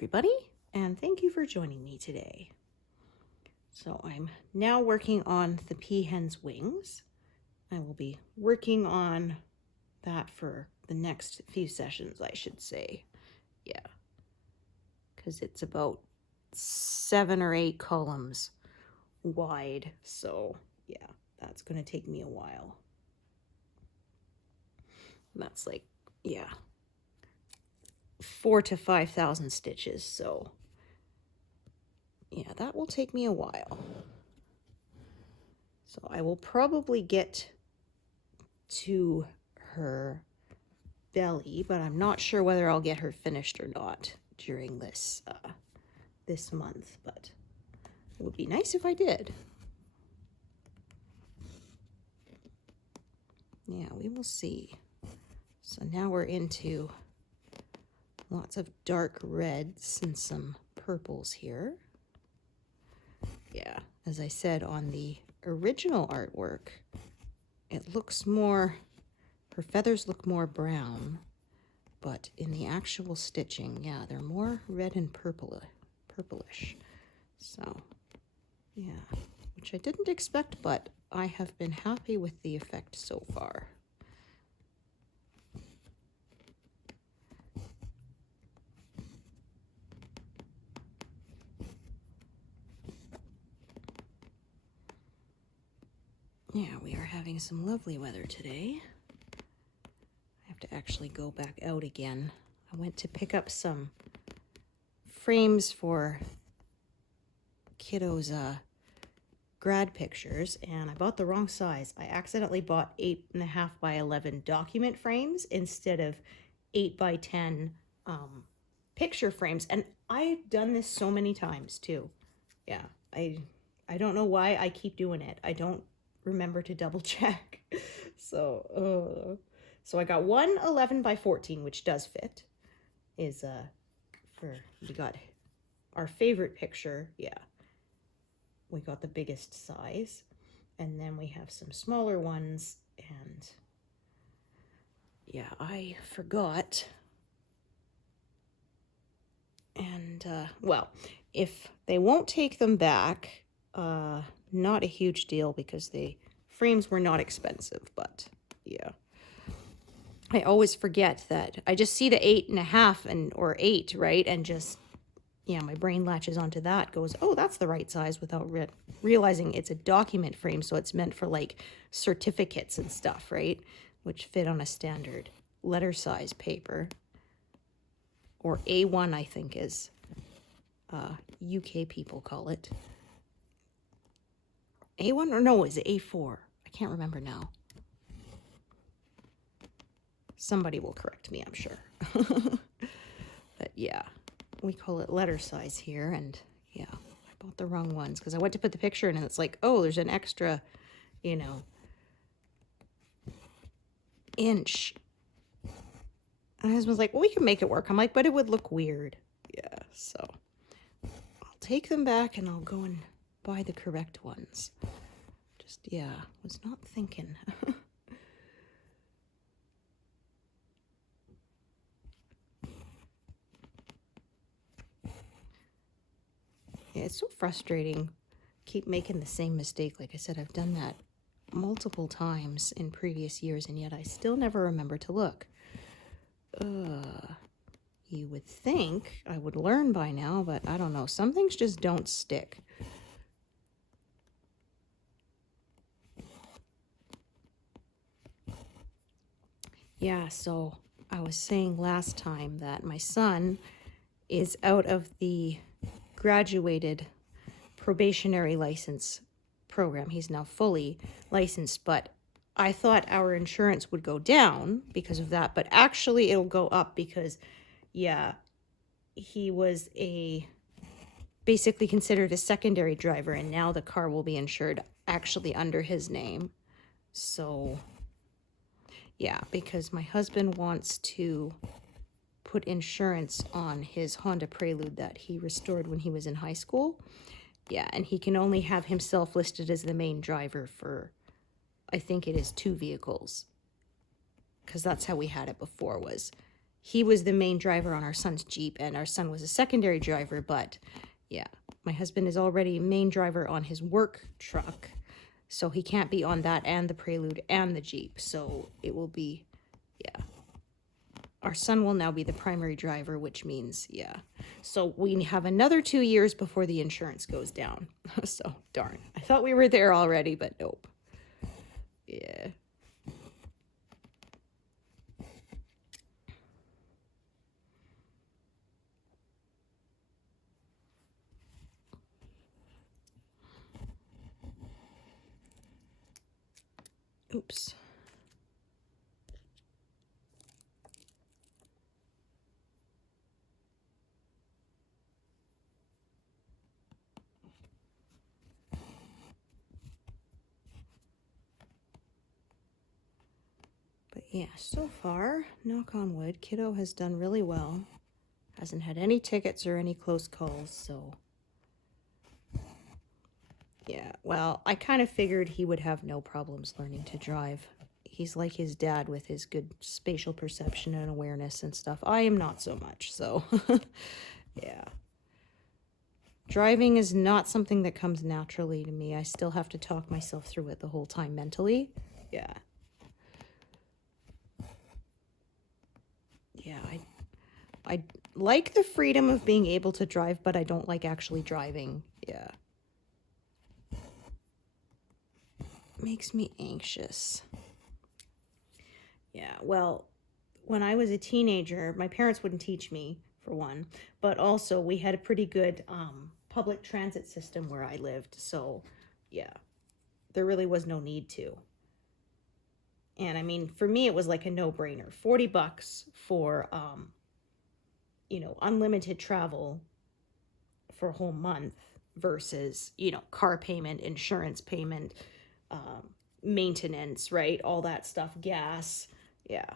everybody, and thank you for joining me today. So I'm now working on the peahen's wings. I will be working on that for the next few sessions, I should say. Yeah, because it's about 7 or 8 columns wide, so yeah, that's going to take me a while. That's like, yeah, 4,000 to 5,000 stitches, so yeah, that will take me a while. So I will probably get to her belly, but I'm not sure whether I'll get her finished or not during this this month, but it would be nice if I did. Yeah, we will see. So now we're into lots of dark reds and some purples here. Yeah, as I said on the original artwork, it looks more, her feathers look more brown, but in the actual stitching, yeah, they're more red and purplish. So, yeah, which I didn't expect, but I have been happy with the effect so far. Yeah, we are having some lovely weather today. I have to actually go back out again. I went to pick up some frames for kiddos' grad pictures, and I bought the wrong size. I accidentally bought 8.5 by 11 document frames instead of 8 by 10 picture frames, and I've done this so many times too. Yeah, I don't know why I keep doing it. I don't remember to double check. So I got one 11 by 14, which does fit. Is we got our favorite picture. Yeah, we got the biggest size, and then we have some smaller ones, and yeah, I forgot. And well, if they won't take them back, not a huge deal because the frames were not expensive, but yeah. I always forget that. I just see the 8.5 or 8, right? And just, yeah, my brain latches onto that, goes, oh, that's the right size, without realizing it's a document frame, so it's meant for like certificates and stuff, right? Which fit on a standard letter size paper. Or A1, I think is UK people call it. A1 or no, is it A4? I can't remember now. Somebody will correct me, I'm sure. But yeah, we call it letter size here, and yeah, I bought the wrong ones because I went to put the picture in and it's like, oh, there's an extra, you know, inch. And my husband's like, well, we can make it work. I'm like, but it would look weird. Yeah, so I'll take them back and I'll go and buy the correct ones. Just, yeah, was not thinking. Yeah, it's so frustrating. Keep making the same mistake. Like I said, I've done that multiple times in previous years, and yet I still never remember to look. You would think I would learn by now, but I don't know. Some things just don't stick. Yeah, so I was saying last time that my son is out of the graduated probationary license program. He's now fully licensed, but I thought our insurance would go down because of that, but actually it'll go up because, yeah, he was basically considered a secondary driver, and now the car will be insured actually under his name. So yeah, because my husband wants to put insurance on his Honda Prelude that he restored when he was in high school. Yeah, and he can only have himself listed as the main driver for, I think it is 2 vehicles. Because that's how we had it before, was he was the main driver on our son's Jeep, and our son was a secondary driver. But yeah, my husband is already main driver on his work truck, so he can't be on that and the Prelude and the Jeep. So it will be, yeah. Our son will now be the primary driver, which means, yeah. So we have another 2 years before the insurance goes down. So darn. I thought we were there already, but nope. Yeah. Oops. But yeah, so far, knock on wood, kiddo has done really well. Hasn't had any tickets or any close calls, so yeah. Well, I kind of figured he would have no problems learning to drive. He's like his dad with his good spatial perception and awareness and stuff. I am not so much, so yeah. Driving is not something that comes naturally to me. I still have to talk myself through it the whole time mentally. Yeah. Yeah, I like the freedom of being able to drive, but I don't like actually driving. Yeah. Makes me anxious. Yeah, well, when I was a teenager, my parents wouldn't teach me, for one, but also we had a pretty good public transit system where I lived, so yeah, there really was no need to. And I mean, for me, it was like a no-brainer. $40 for, unlimited travel for a whole month versus, car payment, insurance payment, maintenance, right? All that stuff, gas. Yeah.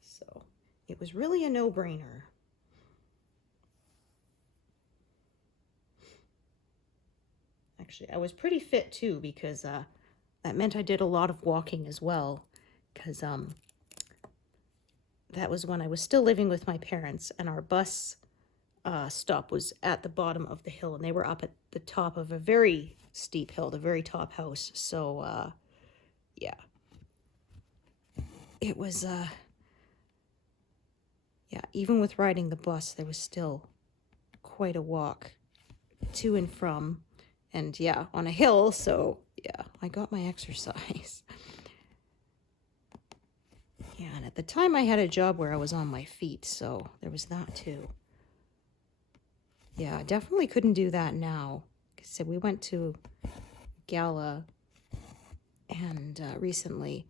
So it was really a no-brainer. Actually, I was pretty fit too because that meant I did a lot of walking as well, because that was when I was still living with my parents, and our bus stop was at the bottom of the hill, and they were up at the top of a very steep hill, the very top house. So yeah, it was yeah, even with riding the bus, there was still quite a walk to and from, and yeah, on a hill. So yeah, I got my exercise. Yeah, and at the time I had a job where I was on my feet, so there was that too. Yeah, I definitely couldn't do that now. So we went to gala and recently,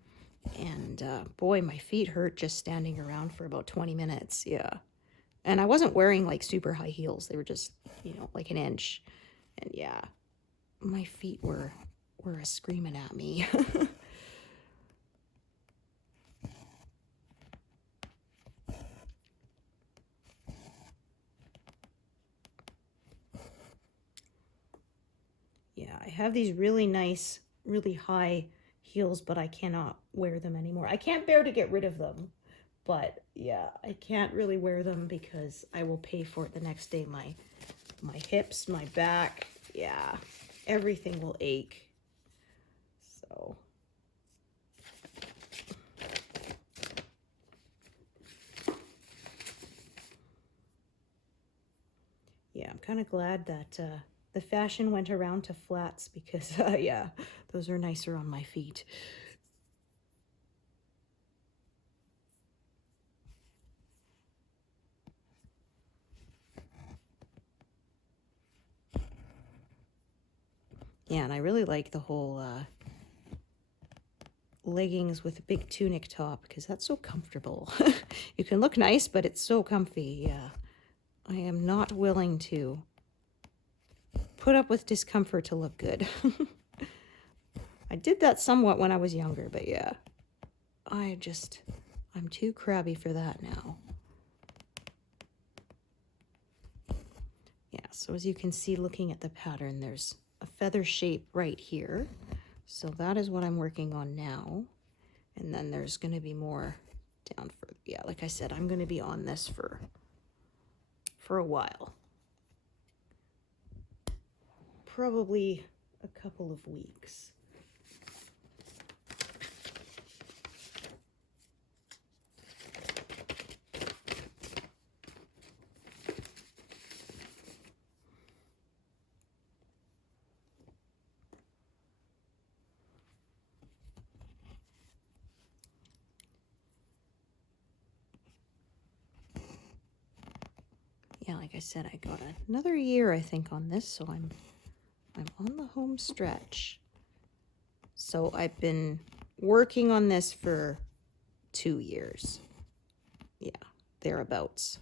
and boy, my feet hurt just standing around for about 20 minutes. Yeah, and I wasn't wearing like super high heels; they were just like an inch, and yeah, my feet were screaming at me. Yeah, I have these really nice, really high heels, but I cannot wear them anymore. I can't bear to get rid of them, but yeah, I can't really wear them because I will pay for it the next day. My hips, my back, yeah, everything will ache. So yeah, I'm kind of glad that the fashion went around to flats because yeah, those are nicer on my feet. Yeah, and I really like the whole leggings with a big tunic top because that's so comfortable. You can look nice, but it's so comfy. Yeah, I am not willing to put up with discomfort to look good. I did that somewhat when I was younger, but yeah, I'm too crabby for that now. Yeah, so as you can see looking at the pattern, there's a feather shape right here. So that is what I'm working on now. And then there's going to be more down further. yeah, like I said, I'm going to be on this for a while. Probably a couple of weeks. Yeah, like I said, I got another year, I think, on this, so I'm on the home stretch. So I've been working on this for 2 years. Yeah, thereabouts.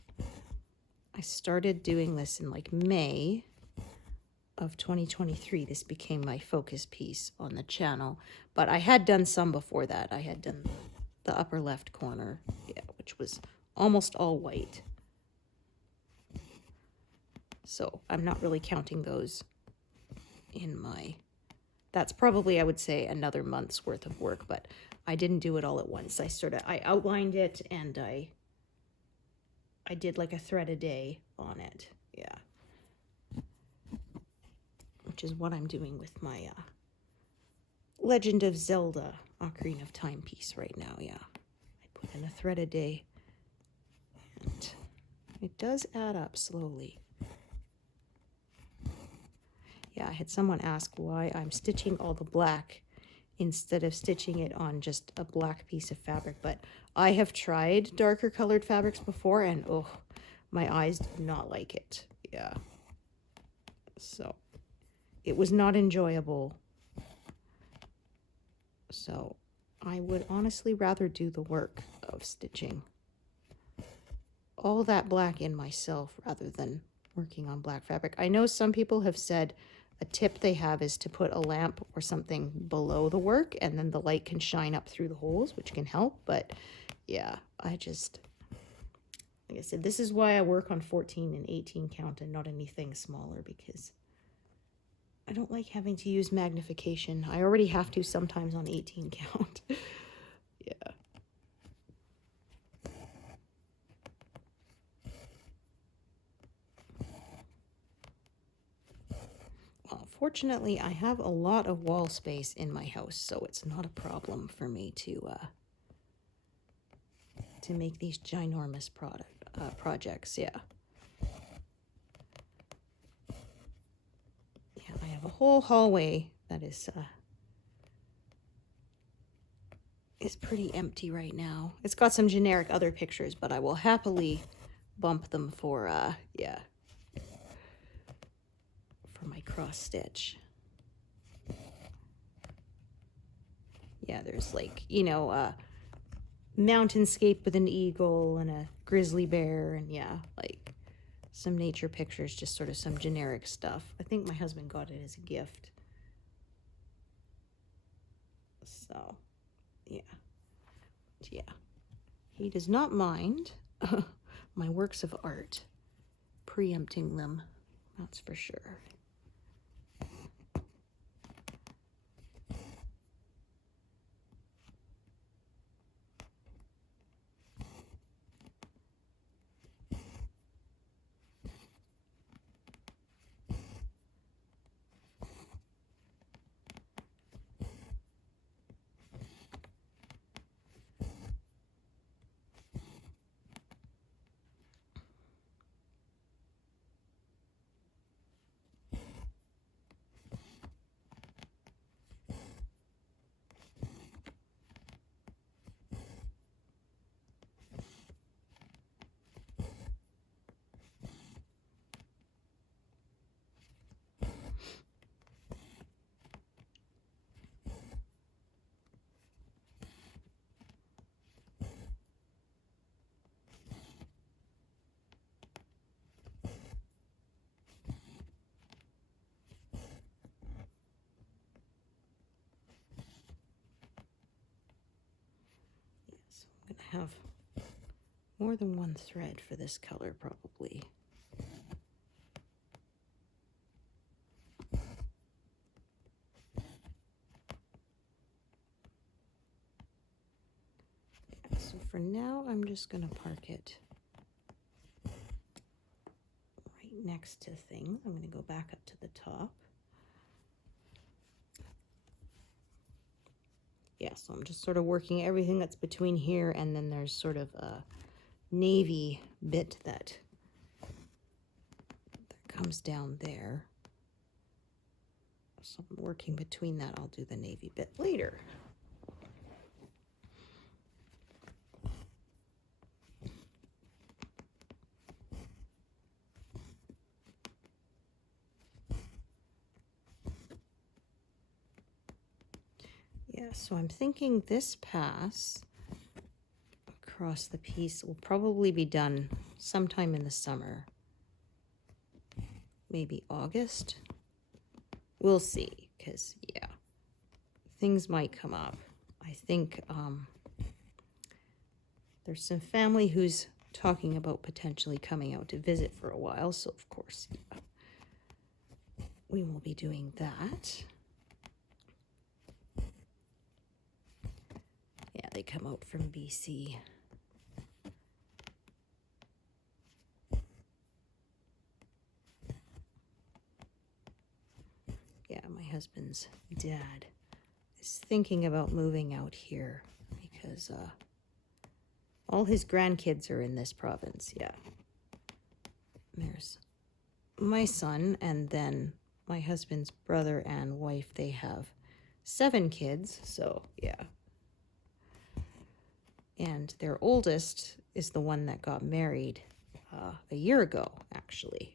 I started doing this in like May of 2023. This became my focus piece on the channel, but I had done some before that. I had done the upper left corner, yeah, which was almost all white. So I'm not really counting those in my, that's probably, I would say, another month's worth of work, but I didn't do it all at once. I outlined it and I did like a thread a day on it. Yeah. Which is what I'm doing with my Legend of Zelda Ocarina of Time piece right now. Yeah. I put in a thread a day and it does add up slowly. Yeah, I had someone ask why I'm stitching all the black instead of stitching it on just a black piece of fabric, but I have tried darker colored fabrics before and oh, my eyes did not like it. Yeah. So it was not enjoyable. So I would honestly rather do the work of stitching all that black in myself rather than working on black fabric. I know some people have said a tip they have is to put a lamp or something below the work and then the light can shine up through the holes, which can help. But yeah, like I said, this is why I work on 14 and 18 count and not anything smaller, because I don't like having to use magnification. I already have to sometimes on 18 count. Yeah. Well, fortunately, I have a lot of wall space in my house, so it's not a problem for me to make these ginormous projects. Yeah. Yeah, I have a whole hallway that is pretty empty right now. It's got some generic other pictures, but I will happily bump them for yeah, for my cross stitch. Yeah, there's like, you know, mountainscape with an eagle and a grizzly bear, and yeah, like some nature pictures, just sort of some generic stuff. I think my husband got it as a gift. So, yeah. Yeah. He does not mind my works of art preempting them, that's for sure. Have more than one thread for this color, probably. Yeah, so for for now, I'm just going to park it right next to things. I'm going to go back up to the top. Yeah, so I'm just sort of working everything that's between here, and then there's sort of a navy bit that comes down there. So I'm working between that. I'll do the navy bit later. Yeah, so I'm thinking this pass across the piece will probably be done sometime in the summer. Maybe August. We'll see, because, yeah, things might come up. I think there's some family who's talking about potentially coming out to visit for a while, so of course, yeah, we will be doing that. Yeah, they come out from BC. Yeah, my husband's dad is thinking about moving out here because all his grandkids are in this province, yeah. There's my son, and then my husband's brother and wife, they have 7 kids, so yeah. And their oldest is the one that got married a year ago, actually.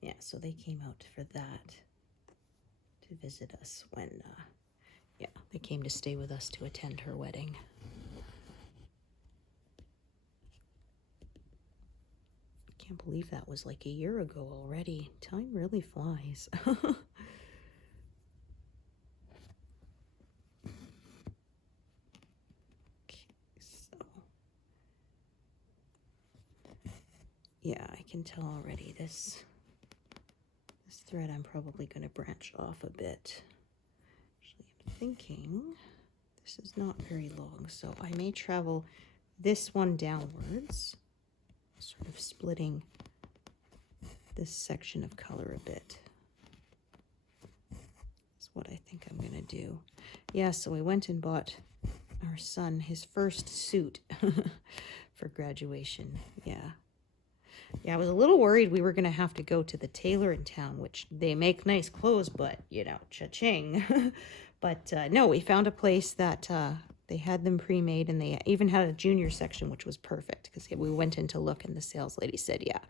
Yeah, so they came out for that, to visit us when, yeah, they came to stay with us to attend her wedding. I can't believe that was like a year ago already. Time really flies. Yeah, I can tell already this thread I'm probably going to branch off a bit. Actually, I'm thinking this is not very long, so I may travel this one downwards, sort of splitting this section of color a bit. That's what I think I'm going to do. Yeah, so we went and bought our son his first suit for graduation. Yeah, I was a little worried we were going to have to go to the tailor in town, which they make nice clothes, but, you know, cha-ching. But no, we found a place that they had them pre-made, and they even had a junior section, which was perfect, because we went in to look, and the sales lady said, yeah,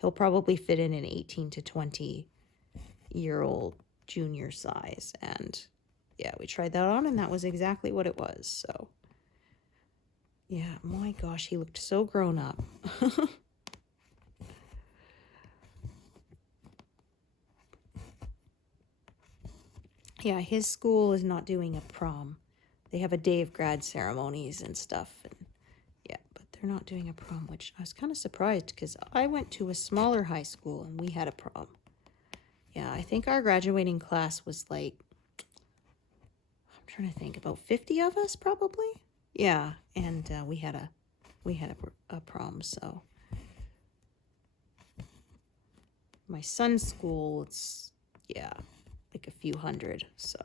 he'll probably fit in an 18 to 20-year-old junior size. And yeah, we tried that on, and that was exactly what it was. So yeah, my gosh, he looked so grown up. Yeah, his school is not doing a prom. They have a day of grad ceremonies and stuff. And yeah, but they're not doing a prom, which I was kind of surprised because I went to a smaller high school and we had a prom. Yeah, I think our graduating class was like, I'm trying to think, about 50 of us probably. Yeah, and we had a prom, so. My son's school, it's, yeah, like a few hundred, so.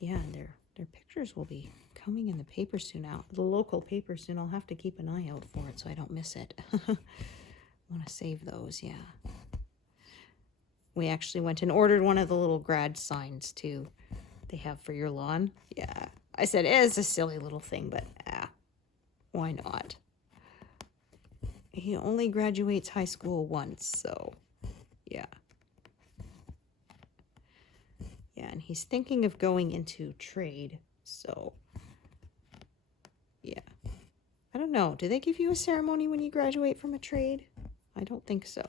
Yeah, and their pictures will be coming in the paper soon the local paper soon. I'll have to keep an eye out for it so I don't miss it. I want to save those, yeah. We actually went and ordered one of the little grad signs too they have for your lawn. Yeah, I said it's a silly little thing, but why not? He only graduates high school once, so yeah. Yeah, and he's thinking of going into trade, so yeah. I don't know. Do they give you a ceremony when you graduate from a trade? I don't think so.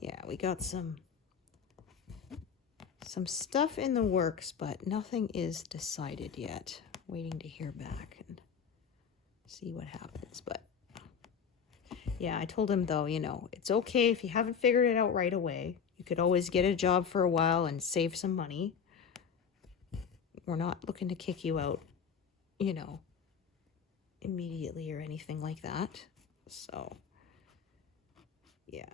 Yeah, we got some stuff in the works, but nothing is decided yet. Waiting to hear back and see what happens. But yeah, I told him though, you know, it's okay if you haven't figured it out right away. You could always get a job for a while and save some money. We're not looking to kick you out, you know, immediately or anything like that. So, yeah.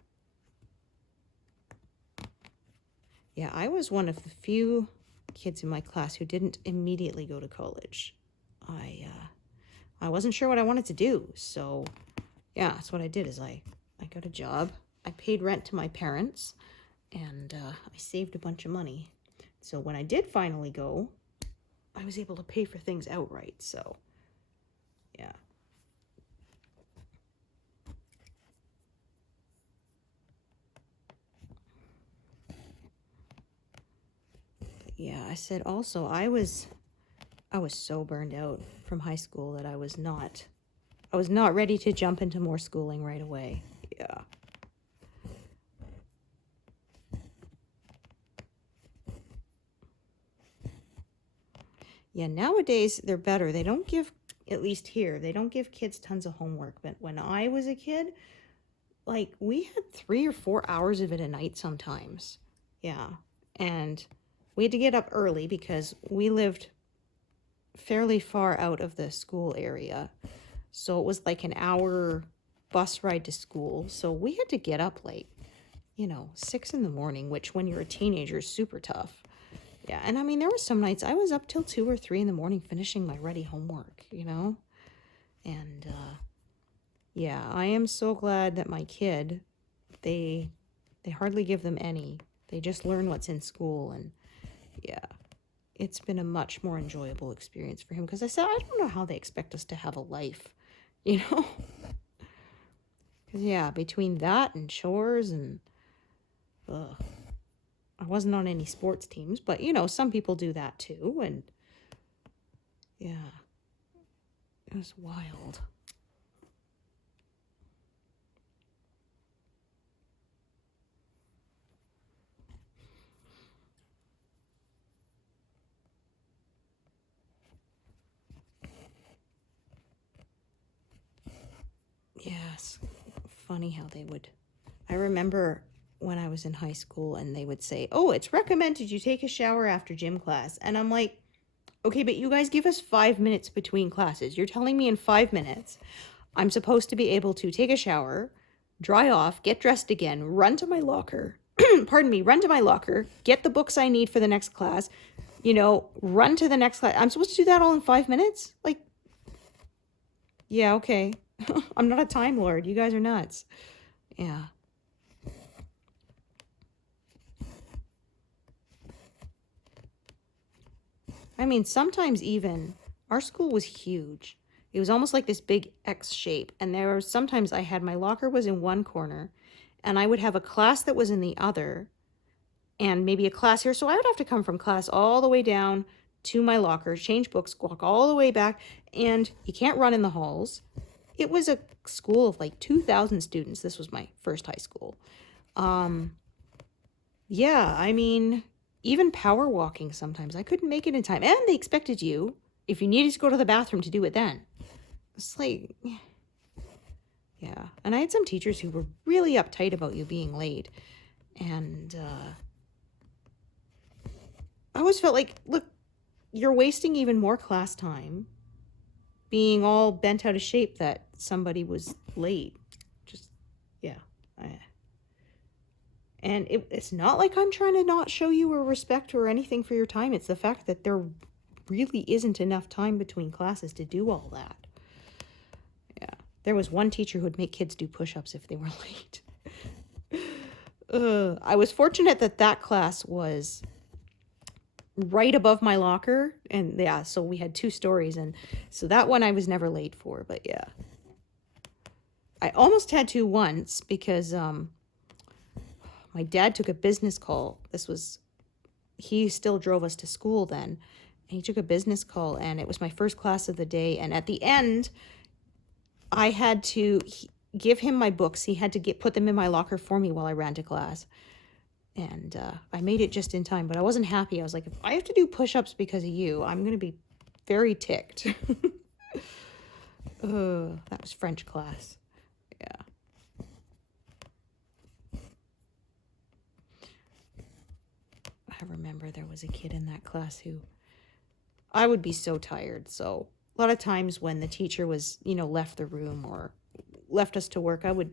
Yeah, I was one of the few kids in my class who didn't immediately go to college. I wasn't sure what I wanted to do, so yeah, that's what I did. Is I got a job. I paid rent to my parents, and I saved a bunch of money. So when I did finally go, I was able to pay for things outright. So yeah. Yeah, I said also I was so burned out from high school that I was not ready to jump into more schooling right away. Yeah. Yeah, nowadays they're better. They don't give, at least here, they don't give kids tons of homework. But when I was a kid, like we had 3 or 4 hours of it a night sometimes. Yeah. And we had to get up early because we lived fairly far out of the school area. So it was like an hour bus ride to school. So we had to get up like, 6 in the morning, which when you're a teenager is super tough. Yeah, and I mean, there were some nights I was up till 2 or 3 in the morning finishing my ready homework, And, yeah, I am so glad that my kid, they hardly give them any. They just learn what's in school, and yeah, it's been a much more enjoyable experience for him. Because I said, I don't know how they expect us to have a life, Because, yeah, between that and chores and, I wasn't on any sports teams, but, some people do that too, and yeah, it was wild. Yes, funny how they would. I remember when I was in high school and they would say, oh, it's recommended you take a shower after gym class. And I'm like, okay, but you guys give us 5 minutes between classes. You're telling me in 5 minutes I'm supposed to be able to take a shower, dry off, get dressed again, run to my locker, run to my locker, get the books I need for the next class, run to the next class. I'm supposed to do that all in 5 minutes? Like, yeah, okay. I'm not a time lord. You guys are nuts. Yeah. I mean, sometimes even, our school was huge. It was almost like this big X shape. And there were sometimes my locker was in one corner, and I would have a class that was in the other, and maybe a class here. So I would have to come from class all the way down to my locker, change books, walk all the way back, and you can't run in the halls. It was a school of like 2,000 students. This was my first high school. Yeah, I mean, even power walking sometimes, I couldn't make it in time. And they expected you, if you needed to go to the bathroom, to do it then. It's like, yeah. And I had some teachers who were really uptight about you being late. And I always felt like, look, you're wasting even more class time being all bent out of shape that somebody was late. Just, yeah. And it's not like I'm trying to not show you a respect or anything for your time. It's the fact that there really isn't enough time between classes to do all that. Yeah. There was one teacher who would make kids do push-ups if they were late. I was fortunate that class was right above my locker. And yeah, so we had 2 stories. And so that one I was never late for. But yeah. I almost had to once because my dad took a business call. He still drove us to school then. he took a business call, and it was my first class of the day. And at the end, I had to give him my books. He had to put them in my locker for me while I ran to class. And I made it just in time, but I wasn't happy. I was like, if I have to do push-ups because of you, I'm going to be very ticked. That was French class. Yeah. I remember there was a kid in that class who I would be so tired. So a lot of times when the teacher was, left the room or left us to work, I would,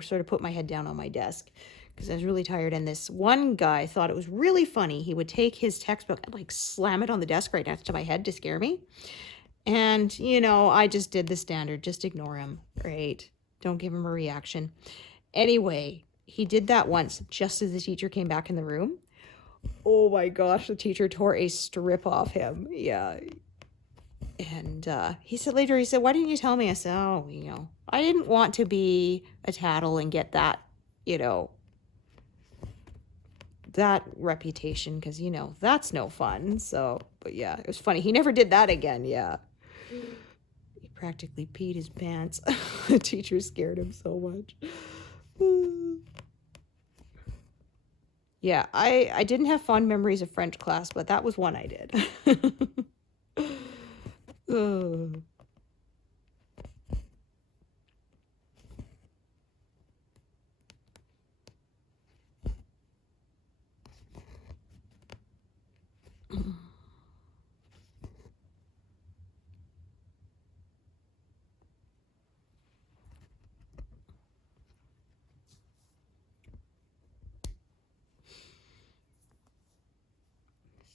sort of put my head down on my desk because I was really tired. And this one guy thought it was really funny. He would take his textbook and like slam it on the desk right next to my head to scare me. And, I just did the standard, just ignore him, right? Don't give him a reaction. Anyway, he did that once just as the teacher came back in the room. Oh my gosh, the teacher tore a strip off him. Yeah. And he said, why didn't you tell me? I said, I didn't want to be a tattle and get that, that reputation because, that's no fun. So, but yeah, it was funny. He never did that again. Yeah. He practically peed his pants. The teacher scared him so much. Yeah, I didn't have fond memories of French class, but that was one I did.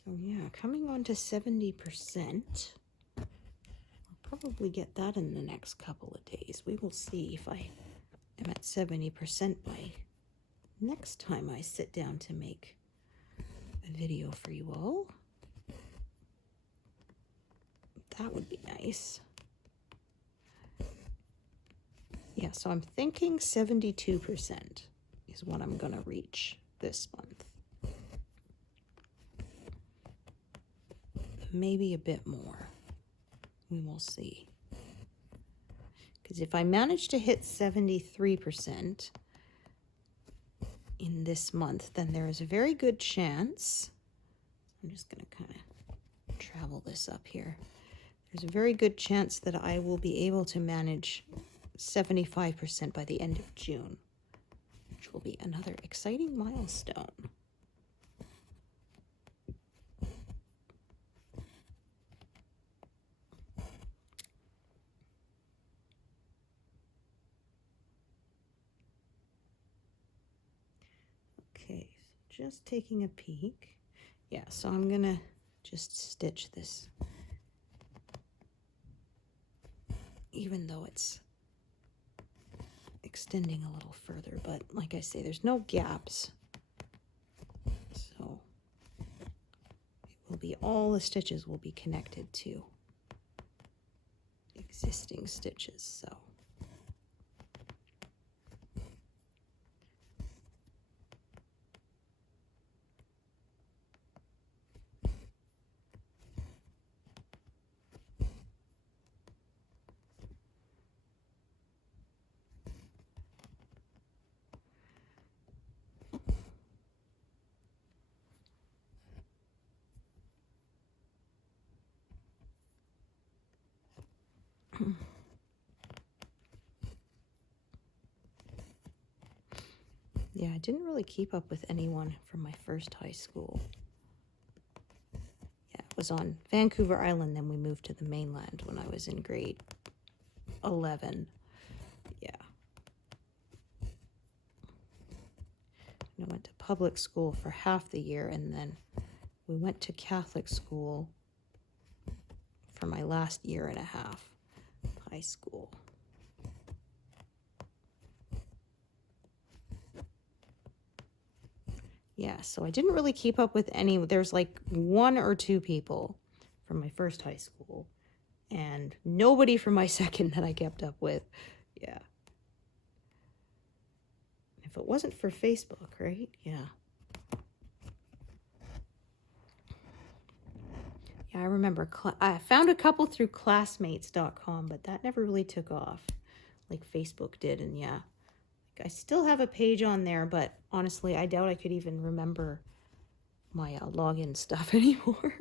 So yeah, coming on to 70%. I'll probably get that in the next couple of days. We will see if I am at 70% by next time I sit down to make a video for you all. That would be nice. Yeah, so I'm thinking 72% is what I'm going to reach this month. Maybe a bit more. We will see. Because if I manage to hit 73% in this month, then there is a very good chance. I'm just going to kind of travel this up here. There's a very good chance that I will be able to manage 75% by the end of June, which will be another exciting milestone. Okay, so just taking a peek. Yeah, so I'm gonna just stitch this, even though it's extending a little further, but like I say, there's no gaps. So it will be, all the stitches will be connected to existing stitches, so. Yeah, I didn't really keep up with anyone from my first high school. Yeah, it was on Vancouver Island, then we moved to the mainland when I was in grade 11. Yeah. And I went to public school for half the year, and then we went to Catholic school for my last year and a half, high school. Yeah, so I didn't really keep up with any. There's like one or two people from my first high school and nobody from my second that I kept up with. Yeah. If it wasn't for Facebook, right? Yeah. Yeah, I remember I found a couple through classmates.com, but that never really took off like Facebook did. And yeah, I still have a page on there, but honestly, I doubt I could even remember my login stuff anymore.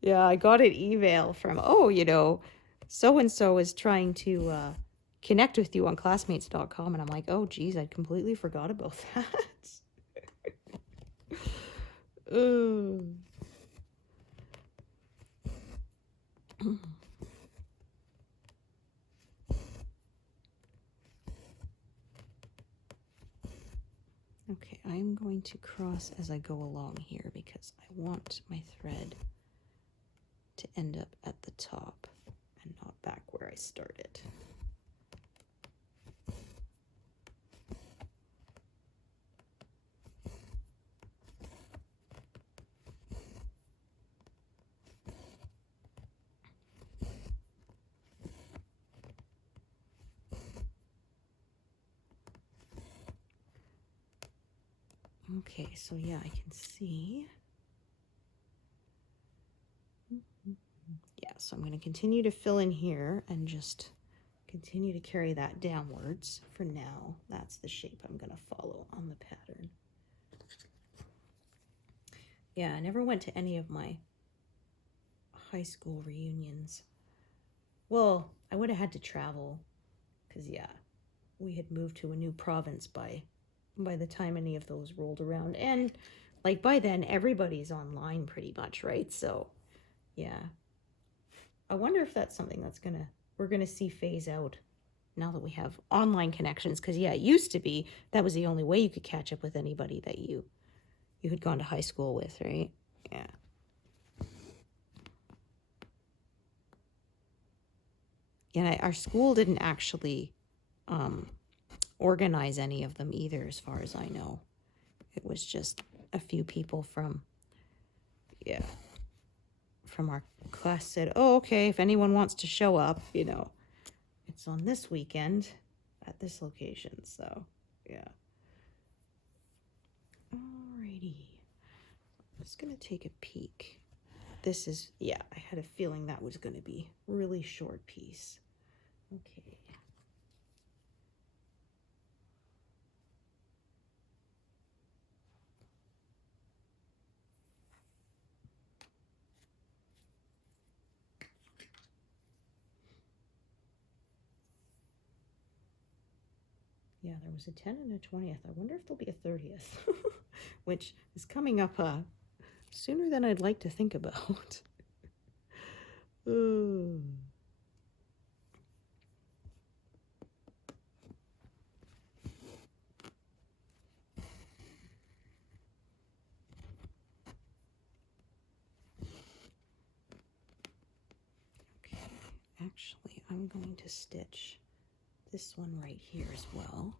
Yeah, I got an email from, oh, so-and-so is trying to connect with you on classmates.com. And I'm like, oh, geez, I completely forgot about that. Okay, I'm going to cross as I go along here because I want my thread to end up at the top and not back where I started. Okay, so yeah, I can see. Yeah, so I'm going to continue to fill in here and just continue to carry that downwards. For now, that's the shape I'm going to follow on the pattern. Yeah, I never went to any of my high school reunions. Well, I would have had to travel because, yeah, we had moved to a new province by the time any of those rolled around. And, like, by then, everybody's online pretty much, right? So, yeah. I wonder if that's something we're gonna see phase out now that we have online connections. Because yeah, it used to be that was the only way you could catch up with anybody that you had gone to high school with, right? Yeah. And our school didn't actually organize any of them either, as far as I know. It was just a few people from our class said, oh, okay, if anyone wants to show up, it's on this weekend at this location. So, yeah. Alrighty. I'm just going to take a peek. This is, yeah, I had a feeling that was going to be a really short piece. Okay. Yeah, there was a 10 and a 20th. I wonder if there'll be a 30th, which is coming up sooner than I'd like to think about. Okay, actually, I'm going to stitch this one right here as well.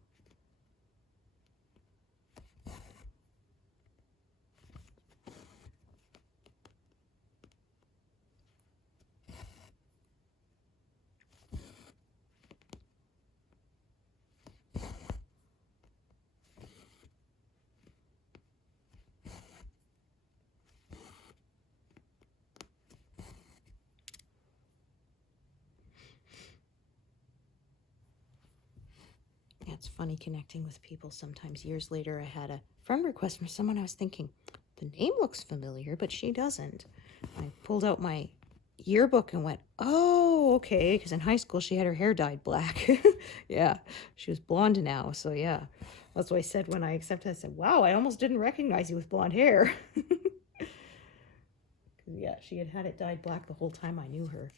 It's funny connecting with people sometimes. Years later, I had a friend request from someone. I was thinking, the name looks familiar, but she doesn't. I pulled out my yearbook and went, oh, okay, because in high school she had her hair dyed black. Yeah, she was blonde now, so yeah. That's what I said when I accepted. I said, wow, I almost didn't recognize you with blonde hair. Yeah, she had it dyed black the whole time I knew her.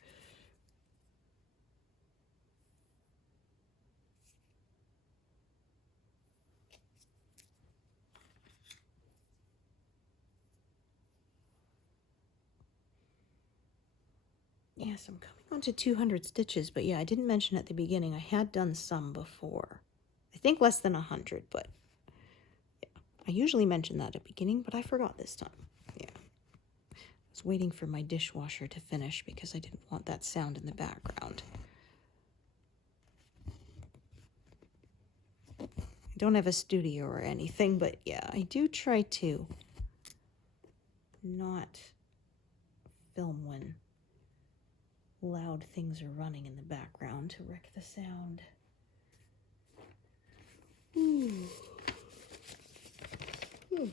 Yes, I'm coming on to 200 stitches, but yeah, I didn't mention at the beginning, I had done some before. I think less than 100, but yeah, I usually mention that at the beginning, but I forgot this time. Yeah, I was waiting for my dishwasher to finish because I didn't want that sound in the background. I don't have a studio or anything, but yeah, I do try to not film when loud things are running in the background to wreck the sound. Ooh. Ooh.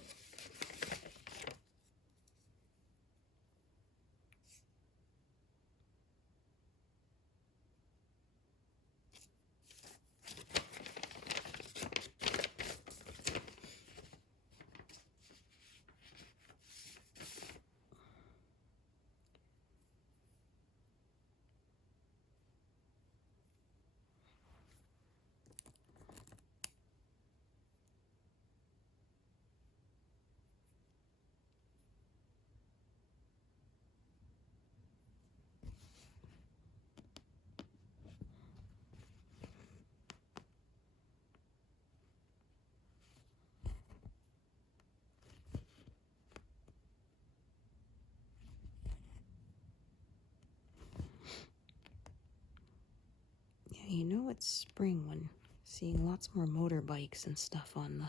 You know it's spring when seeing lots more motorbikes and stuff on the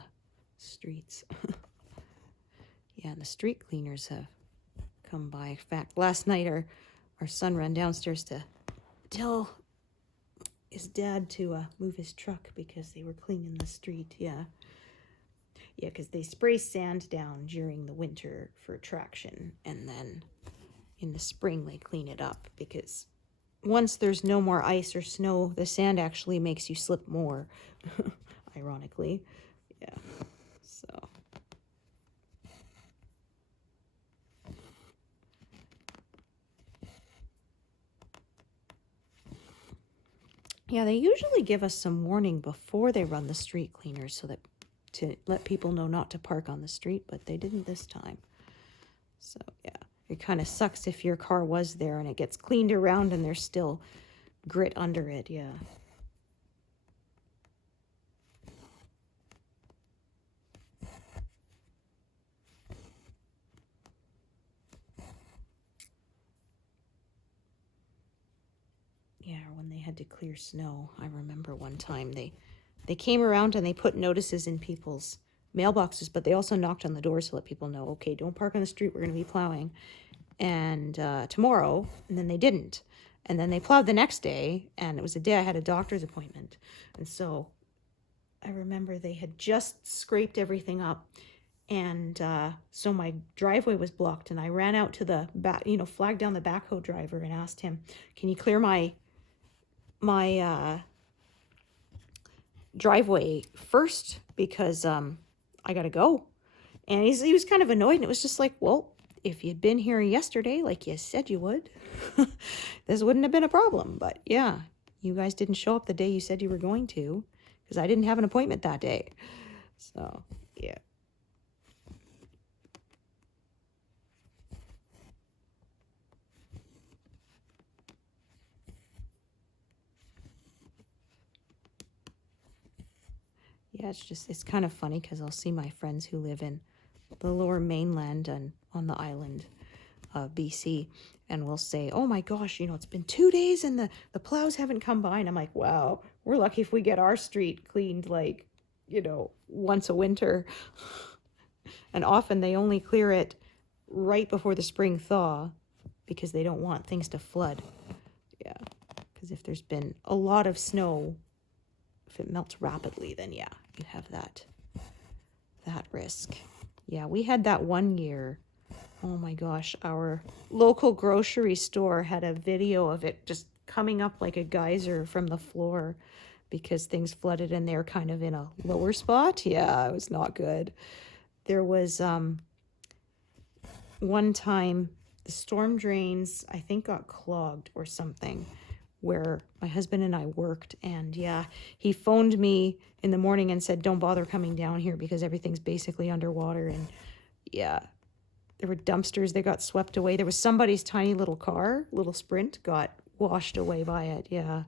streets. Yeah, and the street cleaners have come by. In fact, last night our son ran downstairs to tell his dad to move his truck because they were cleaning the street. Yeah, because they spray sand down during the winter for traction, and then in the spring they clean it up because once there's no more ice or snow, the sand actually makes you slip more, ironically. Yeah, so. Yeah, they usually give us some warning before they run the street cleaners so that to let people know not to park on the street, but they didn't this time. So, yeah, it kind of sucks if your car was there and it gets cleaned around and there's still grit under it, yeah. Yeah, when they had to clear snow, I remember one time they came around and they put notices in people's mailboxes, but they also knocked on the doors to let people know, okay, don't park on the street, we're going to be plowing. And tomorrow, and then they didn't. And then they plowed the next day, and it was a day I had a doctor's appointment. And so I remember they had just scraped everything up. And so my driveway was blocked, and I ran out to the back, flagged down the backhoe driver and asked him, can you clear my driveway first because I gotta go. And he was kind of annoyed, and it was just like, well, if you'd been here yesterday like you said you would, this wouldn't have been a problem. But yeah, you guys didn't show up the day you said you were going to because I didn't have an appointment that day. So yeah. Yeah, it's kind of funny because I'll see my friends who live in the lower mainland and on the island of BC, and we'll say, oh my gosh, it's been 2 days and the plows haven't come by. And I'm like, wow, we're lucky if we get our street cleaned like, once a winter. And often they only clear it right before the spring thaw because they don't want things to flood. Yeah, because if there's been a lot of snow, if it melts rapidly, then yeah, you have that risk. Yeah, we had that one year. Oh my gosh, our local grocery store had a video of it just coming up like a geyser from the floor because things flooded and they're kind of in a lower spot. Yeah, it was not good. There was one time the storm drains, I think, got clogged or something where my husband and I worked, and yeah, he phoned me in the morning and said, don't bother coming down here because everything's basically underwater. And yeah, there were dumpsters that got swept away. There was somebody's tiny little car, little Sprint, got washed away by it. Yeah.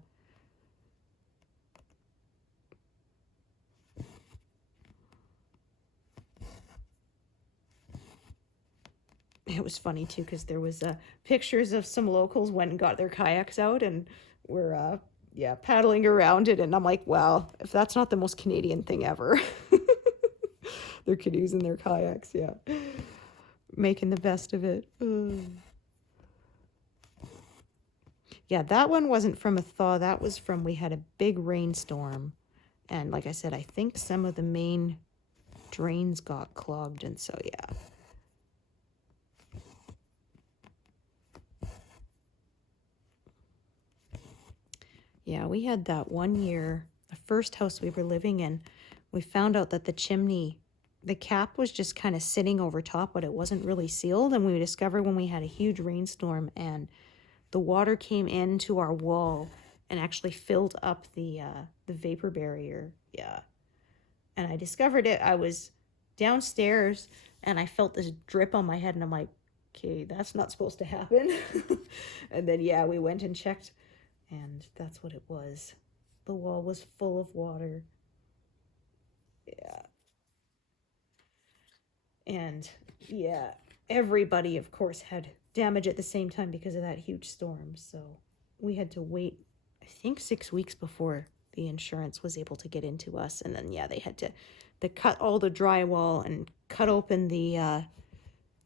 It was funny too because there was pictures of some locals went and got their kayaks out and were paddling around it, and I'm like, wow, if that's not the most Canadian thing ever. Their canoes and their kayaks, yeah, making the best of it. Yeah, that one wasn't from a thaw. That was from, we had a big rainstorm. And like I said, I think some of the main drains got clogged. And so, yeah. Yeah, we had that one year, the first house we were living in, we found out that the chimney, the cap was just kind of sitting over top, but it wasn't really sealed. And we discovered when we had a huge rainstorm and the water came into our wall and actually filled up the vapor barrier. Yeah. And I discovered it. I was downstairs and I felt this drip on my head and I'm like, okay, that's not supposed to happen. And then, yeah, we went and checked and that's what it was. The wall was full of water. Yeah. And yeah, everybody, of course, had damage at the same time because of that huge storm. So we had to wait, I think, 6 weeks before the insurance was able to get into us. And then, yeah, they had to cut all the drywall and cut open the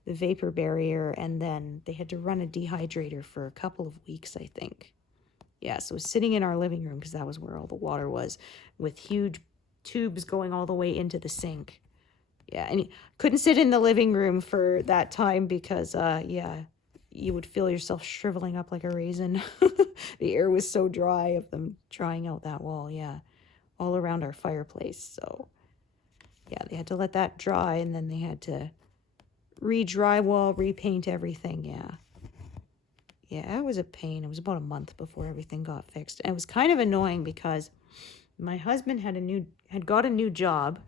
vapor barrier. And then they had to run a dehydrator for a couple of weeks, I think. Yeah, so it was sitting in our living room because that was where all the water was, with huge tubes going all the way into the sink. Yeah, and you couldn't sit in the living room for that time because, yeah, you would feel yourself shriveling up like a raisin. The air was so dry of them drying out that wall, yeah, all around our fireplace. So, yeah, they had to let that dry, and then they had to re-drywall, repaint everything, yeah. Yeah, it was a pain. It was about a month before everything got fixed. And it was kind of annoying because my husband had got a new job,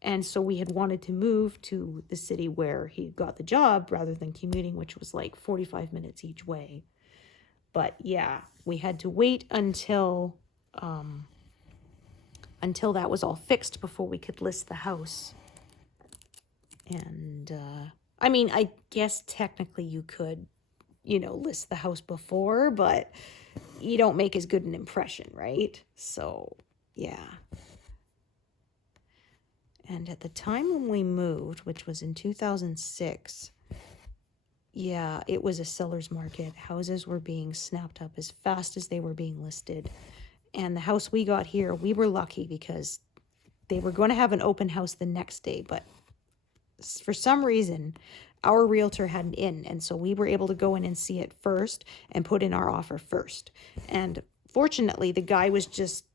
and so we had wanted to move to the city where he got the job rather than commuting, which was like 45 minutes each way. But yeah, we had to wait until that was all fixed before we could list the house. And I mean, I guess technically you could, list the house before, but you don't make as good an impression, right? So, yeah. And at the time when we moved, which was in 2006, yeah, it was a seller's market. Houses were being snapped up as fast as they were being listed. And the house we got here, we were lucky because they were going to have an open house the next day, but for some reason, our realtor had an in, and so we were able to go in and see it first and put in our offer first. And fortunately, the guy was just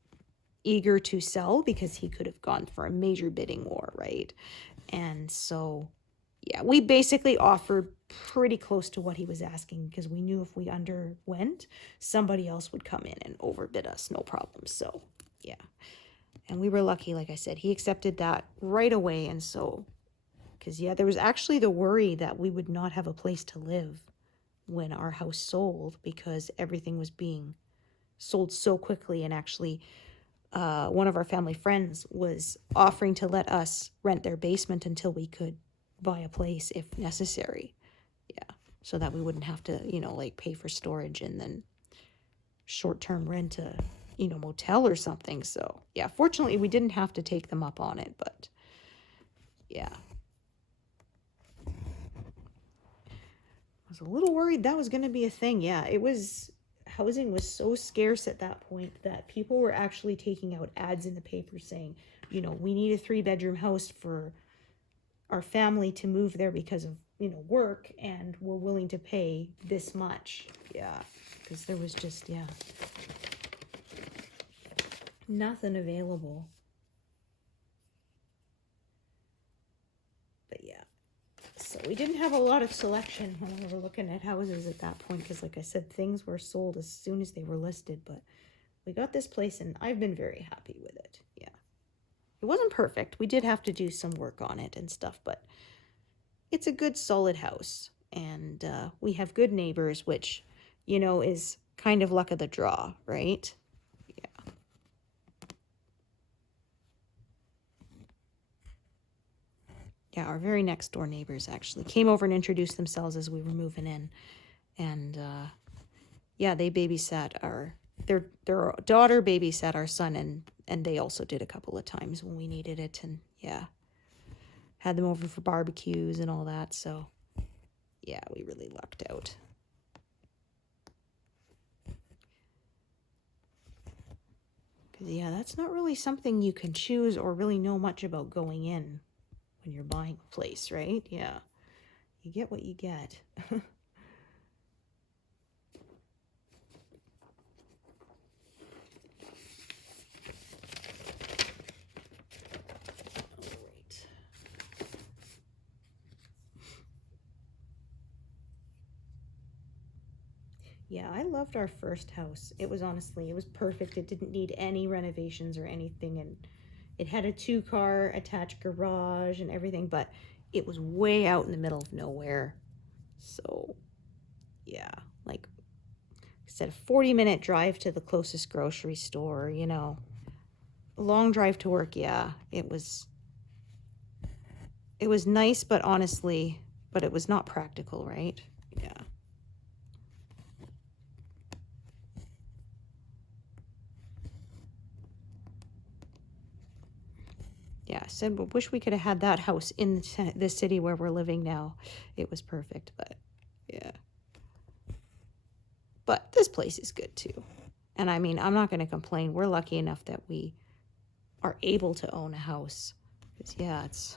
eager to sell because he could have gone for a major bidding war, right? And so, yeah, we basically offered pretty close to what he was asking because we knew if we underwent, somebody else would come in and overbid us, no problem. So, yeah. And we were lucky, like I said, he accepted that right away. And so, because, yeah, there was actually the worry that we would not have a place to live when our house sold because everything was being sold so quickly. And actually, one of our family friends was offering to let us rent their basement until we could buy a place if necessary. Yeah. So that we wouldn't have to, like pay for storage and then short-term rent a, motel or something. So, yeah, fortunately we didn't have to take them up on it, but yeah. I was a little worried that was going to be a thing. Yeah, housing was so scarce at that point that people were actually taking out ads in the paper saying, we need a 3-bedroom house for our family to move there because of, work, and we're willing to pay this much. Yeah, because there was just, yeah, nothing available. But yeah. So we didn't have a lot of selection when we were looking at houses at that point because, like I said, things were sold as soon as they were listed. But we got this place, and I've been very happy with it. Yeah. It wasn't perfect. We did have to do some work on it and stuff, but it's a good, solid house. And we have good neighbors, which, is kind of luck of the draw, right? Yeah. Yeah, our very next door neighbors actually came over and introduced themselves as we were moving in. And yeah, they babysat their daughter babysat our son, and they also did a couple of times when we needed it, and yeah, had them over for barbecues and all that. So yeah, we really lucked out. Because, yeah, that's not really something you can choose or really know much about going in when you're buying a place, right? Yeah. You get what you get. Yeah, I loved our first house. It was honestly, it was perfect. It didn't need any renovations or anything. And it had a 2-car attached garage and everything, but it was way out in the middle of nowhere. So, yeah, like I said, a 40-minute drive to the closest grocery store, you know, a long drive to work. Yeah, it was nice, but honestly, but it was not practical, right? Yeah. Yeah, I said, well, wish we could have had that house in the city where we're living now. It was perfect, but yeah. But this place is good too. And I mean, I'm not going to complain. We're lucky enough that we are able to own a house. Because, yeah, it's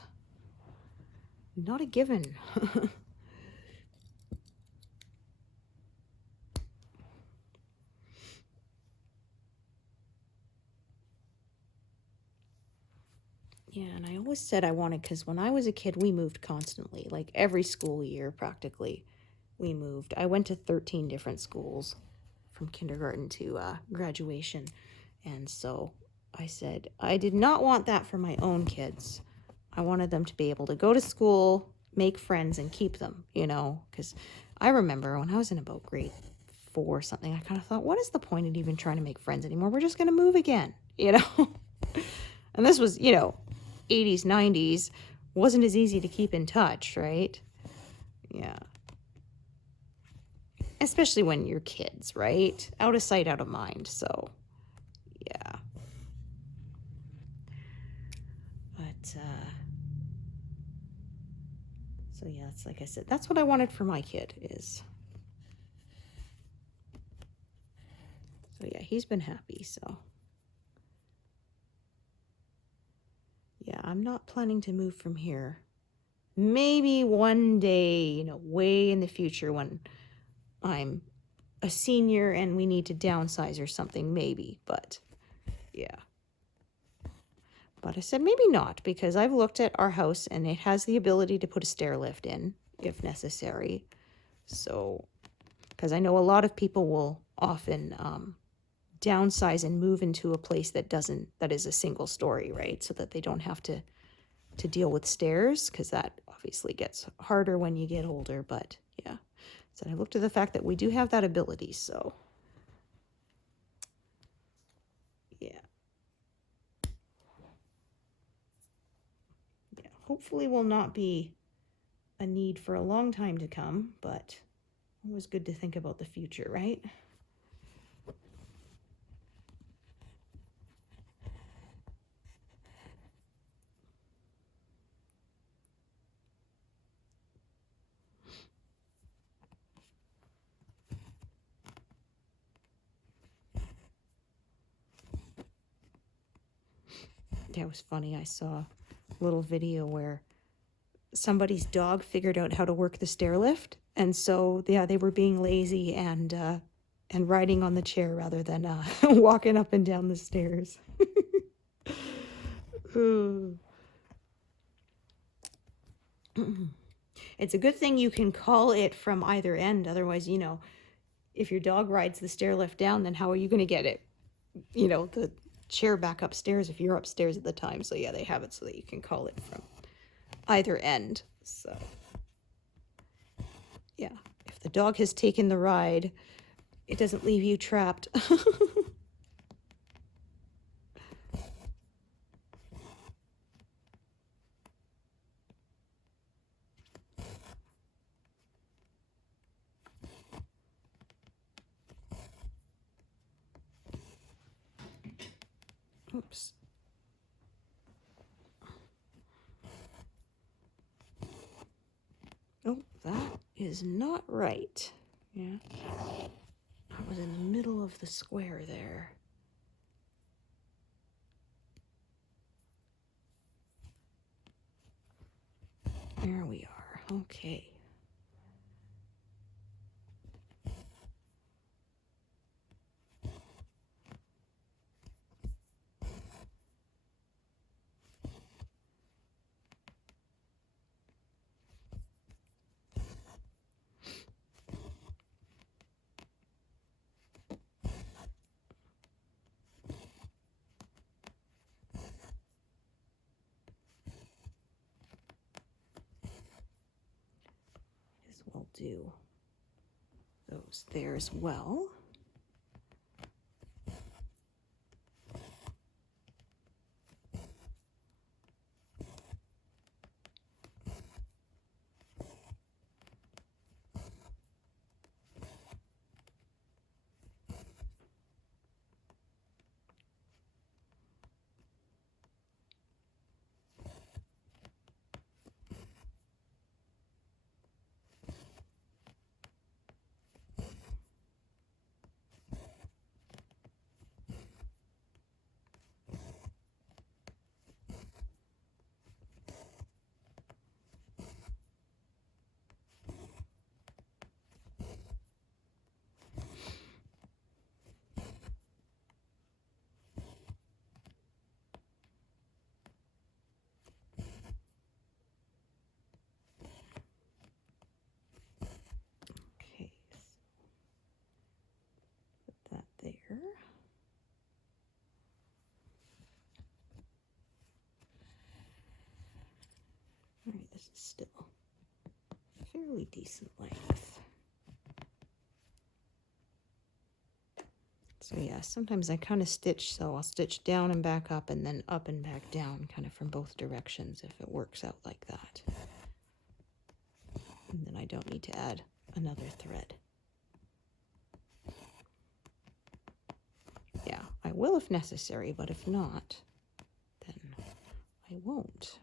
not a given. Yeah, and I always said I wanted, because when I was a kid, we moved constantly. Like every school year, practically, we moved. I went to 13 different schools from kindergarten to graduation. And so I said, I did not want that for my own kids. I wanted them to be able to go to school, make friends, and keep them, you know, because I remember when I was in about grade 4 or something, I kind of thought, what is the point of even trying to make friends anymore? We're just going to move again, you know? And this was, you know, 80s, 90s, wasn't as easy to keep in touch, right? Yeah. Especially when you're kids, right? Out of sight, out of mind. So, yeah. But, so yeah, it's like I said, that's what I wanted for my kid is. So yeah, he's been happy, so. Yeah, I'm not planning to move from here. Maybe one day, you know, way in the future when I'm a senior and we need to downsize or something, maybe, but yeah. But I said maybe not, because I've looked at our house and it has the ability to put a stair lift in if necessary. So, because I know a lot of people will often downsize and move into a place that is a single story, right? So that they don't have to deal with stairs, because that obviously gets harder when you get older. But yeah, so I looked at the fact that we do have that ability, so yeah. Yeah, hopefully will not be a need for a long time to come, but always good to think about the future, right? That was funny. I saw a little video where somebody's dog figured out how to work the stair lift, and so yeah, they were being lazy and riding on the chair rather than walking up and down the stairs. It's a good thing you can call it from either end. Otherwise, you know, if your dog rides the stair lift down, then how are you going to get it, you know, the chair back upstairs if you're upstairs at the time? So yeah, they have it so that you can call it from either end. So yeah, if the dog has taken the ride, it doesn't leave you trapped. Oops. Oh, that is not right. Yeah. That was in the middle of the square there. There we are. Okay. As well do those there as well. Okay, so put that there. All right, this is still fairly decent length. So yeah, sometimes I kind of stitch, so I'll stitch down and back up and then up and back down kind of from both directions if it works out like that. And then I don't need to add another thread. Yeah, I will if necessary, but if not, then I won't.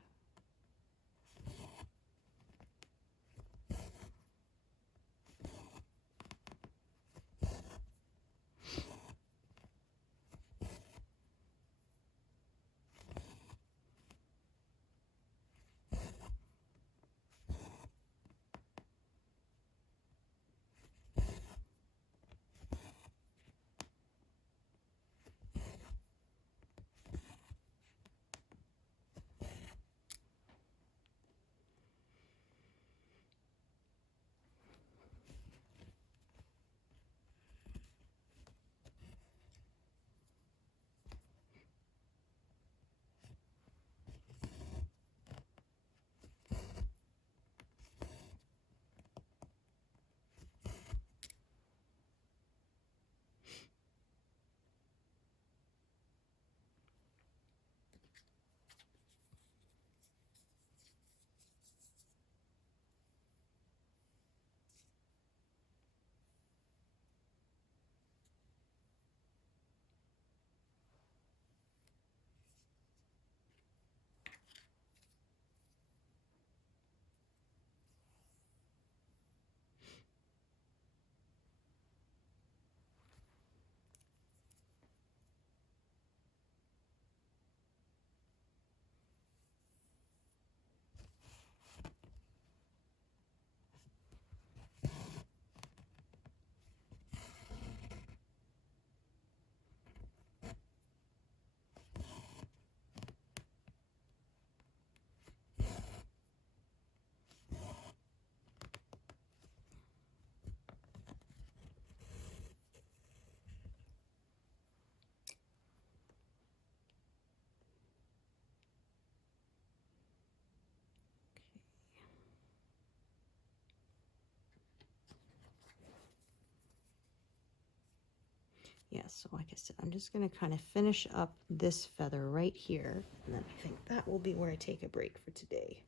Yeah, so like I said, I'm just going to kind of finish up this feather right here, and then I think that will be where I take a break for today.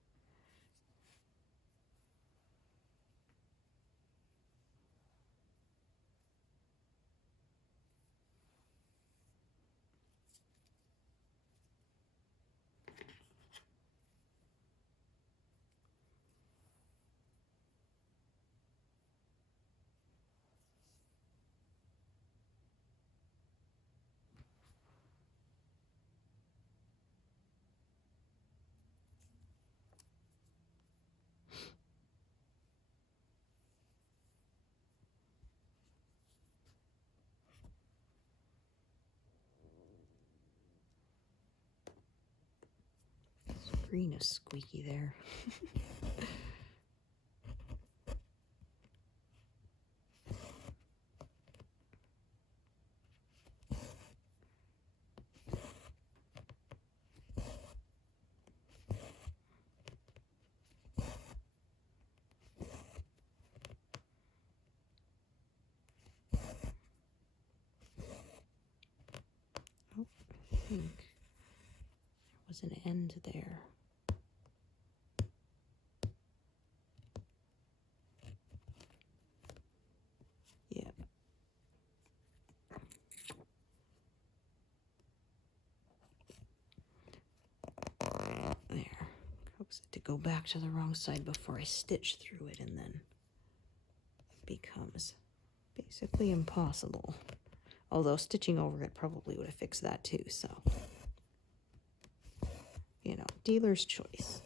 screen is squeaky there. Oh, I think there was an end there. Yeah. There. Cause it to go back to the wrong side before I stitch through it, and then it becomes basically impossible. Although stitching over it probably would have fixed that too, so, you know, dealer's choice.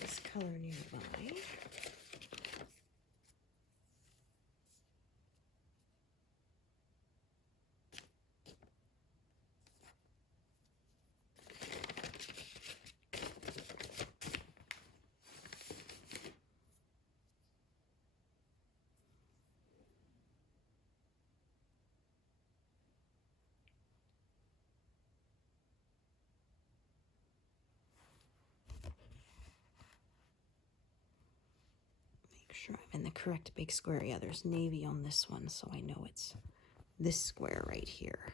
This color nearby. Sure I'm in the correct big square. Yeah, there's navy on this one, so I know it's this square right here.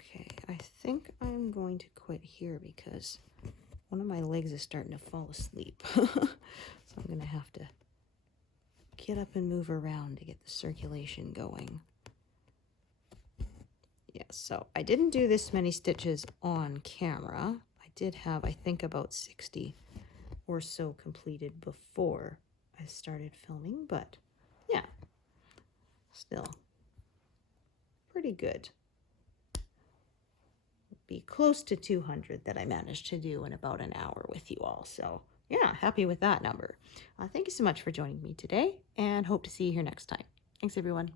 Okay, I think I'm going to quit here because One of my legs is starting to fall asleep. So I'm going to have to get up and move around to get the circulation going. Yeah, so I didn't do this many stitches on camera. I did have, I think, about 60 or so completed before I started filming, but yeah, still pretty good. Be close to 200 that I managed to do in about an hour with you all. So yeah, happy with that number. Thank you so much for joining me today, and hope to see you here next time. Thanks, everyone.